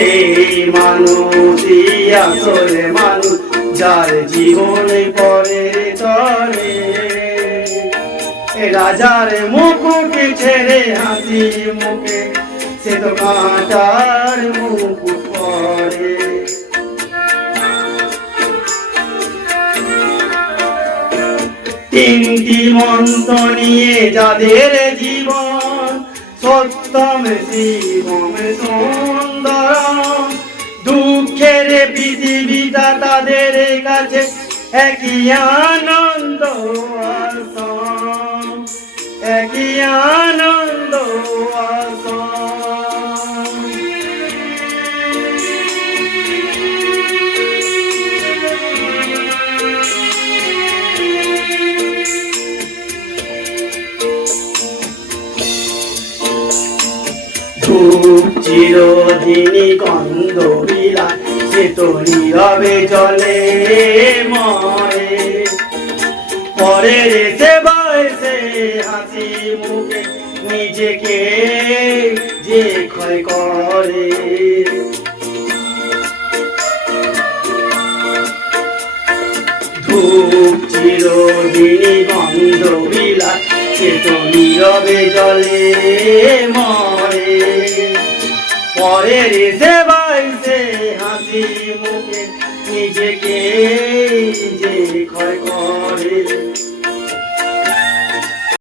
সেই মানুষই আসলে মানুষ, যার জীবনে পরে তরে রাজার মুকুট ছেড়ে হাসি মুখে সে তো কাঁটার মুকুট পরে। তিনটি মন্ত্র নিয়ে যাদের জীবন, সত্যম শিবম সুন্দরম, দুঃখের পৃথিবীটা তাদের কাছে একই আনন্দ আসম, একই আনন্দ আসম। ধূপ চিরদিনই গন্ধ বিলায়, সে তো নীরবে জলে মরে, পরের সেবায় সে হাসি মুখে নিজেকে যে ক্ষয় করে। ধূপ চিরদিনই গন্ধ বিলায়, সে তো নীরবে জলে মরে, পরের সেবায় সে হাসি মুখে নিজেকে যে ক্ষয় করে।